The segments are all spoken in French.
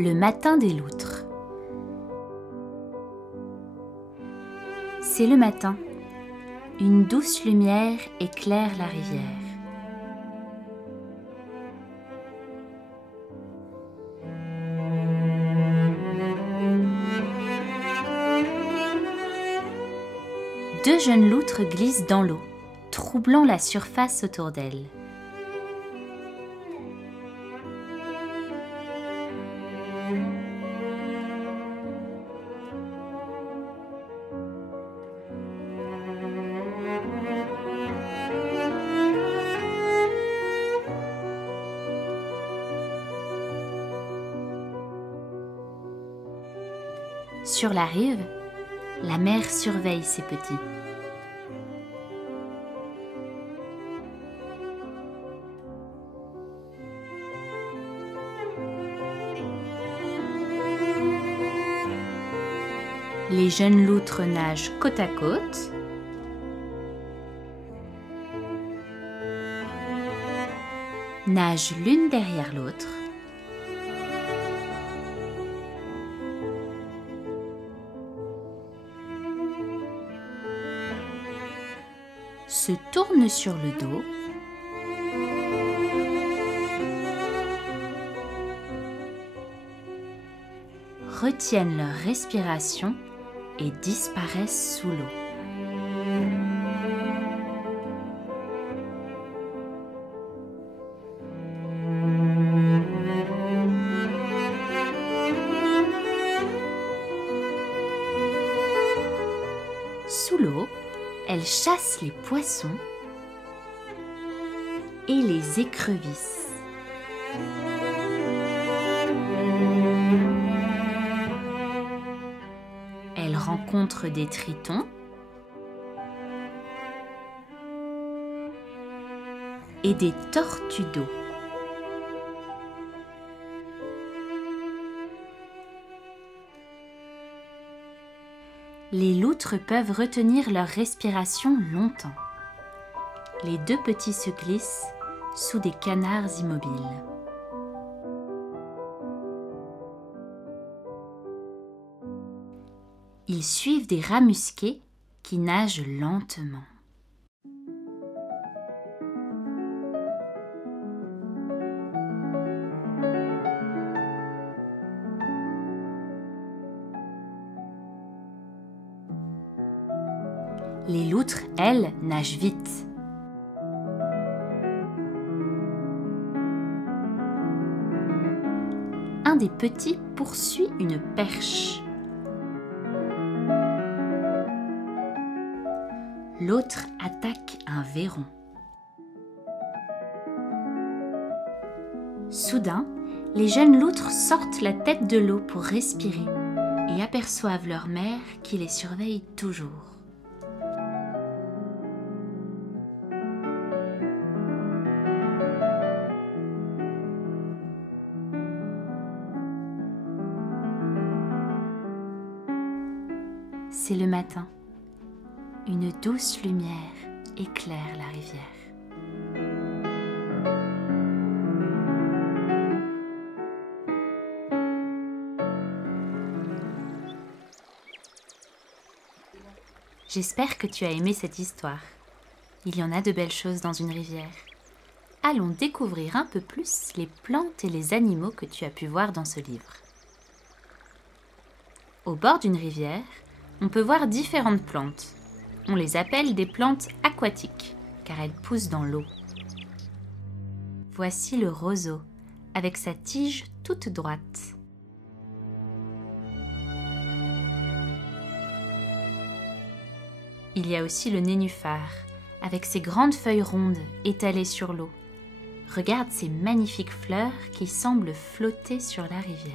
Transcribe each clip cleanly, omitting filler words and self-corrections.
Le matin des loutres. C'est le matin. Une douce lumière éclaire la rivière. Deux jeunes loutres glissent dans l'eau, troublant la surface autour d'elles. Sur la rive, la mère surveille ses petits. Les jeunes loutres nagent côte à côte. Nagent l'une derrière l'autre. Se tournent sur le dos. Retiennent leur respiration et disparaissent sous l'eau. Sous l'eau, elles chassent les poissons et les écrevisses. Elles rencontrent des tritons et des tortues d'eau. Les loutres peuvent retenir leur respiration longtemps. Les deux petits se glissent sous des canards immobiles. Ils suivent des rats musqués qui nagent lentement. Les loutres, elles, nagent vite. Un des petits poursuit une perche. L'autre attaque un véron. Soudain, les jeunes loutres sortent la tête de l'eau pour respirer et aperçoivent leur mère qui les surveille toujours. C'est le matin. Une douce lumière éclaire la rivière. J'espère que tu as aimé cette histoire. Il y en a de belles choses dans une rivière. Allons découvrir un peu plus les plantes et les animaux que tu as pu voir dans ce livre. Au bord d'une rivière, on peut voir différentes plantes. On les appelle des plantes aquatiques, car elles poussent dans l'eau. Voici le roseau, avec sa tige toute droite. Il y a aussi le nénuphar, avec ses grandes feuilles rondes étalées sur l'eau. Regarde ces magnifiques fleurs qui semblent flotter sur la rivière.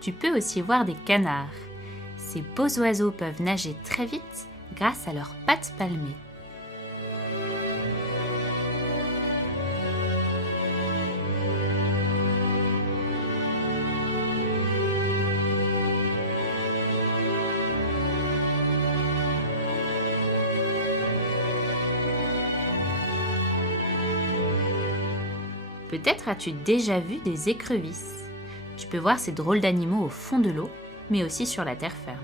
Tu peux aussi voir des canards. Ces beaux oiseaux peuvent nager très vite grâce à leurs pattes palmées. Peut-être as-tu déjà vu des écrevisses. Tu peux voir ces drôles d'animaux au fond de l'eau, mais aussi sur la terre ferme.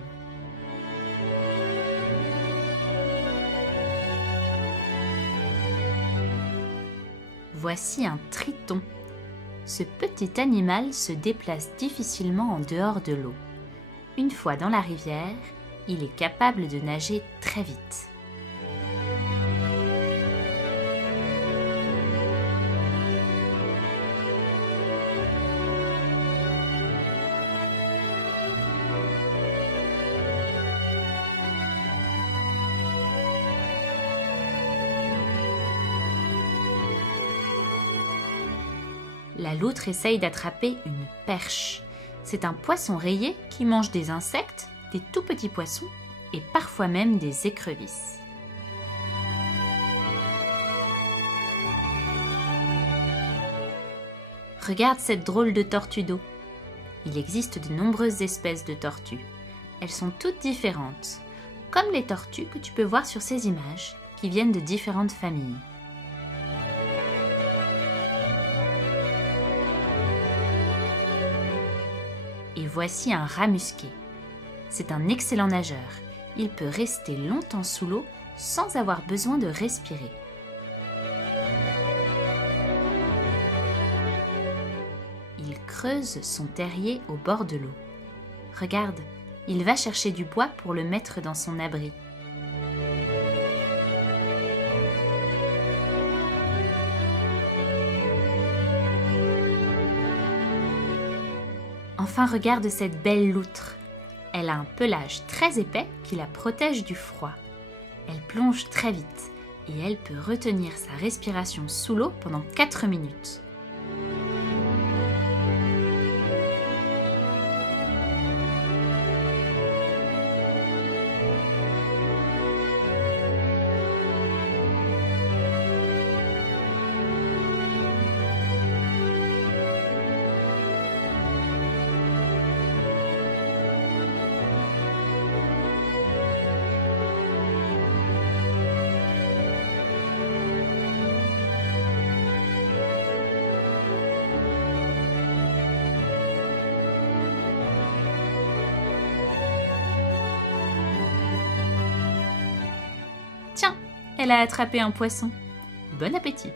Voici un triton. Ce petit animal se déplace difficilement en dehors de l'eau. Une fois dans la rivière, il est capable de nager très vite. La loutre essaye d'attraper une perche. C'est un poisson rayé qui mange des insectes, des tout petits poissons et parfois même des écrevisses. Regarde cette drôle de tortue d'eau. Il existe de nombreuses espèces de tortues. Elles sont toutes différentes, comme les tortues que tu peux voir sur ces images qui viennent de différentes familles. Et voici un rat musqué. C'est un excellent nageur. Il peut rester longtemps sous l'eau sans avoir besoin de respirer. Il creuse son terrier au bord de l'eau. Regarde, il va chercher du bois pour le mettre dans son abri. Enfin, regarde cette belle loutre. Elle a un pelage très épais qui la protège du froid. Elle plonge très vite et elle peut retenir sa respiration sous l'eau pendant 4 minutes. Tiens, elle a attrapé un poisson. Bon appétit!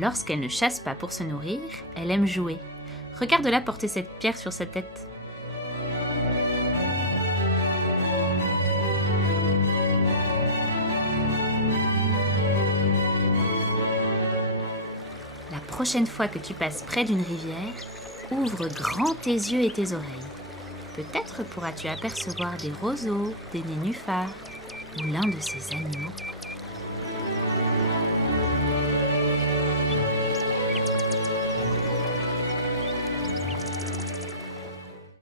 Lorsqu'elle ne chasse pas pour se nourrir, elle aime jouer. Regarde-la porter cette pierre sur sa tête. La prochaine fois que tu passes près d'une rivière, ouvre grand tes yeux et tes oreilles. Peut-être pourras-tu apercevoir des roseaux, des nénuphars ou l'un de ces animaux.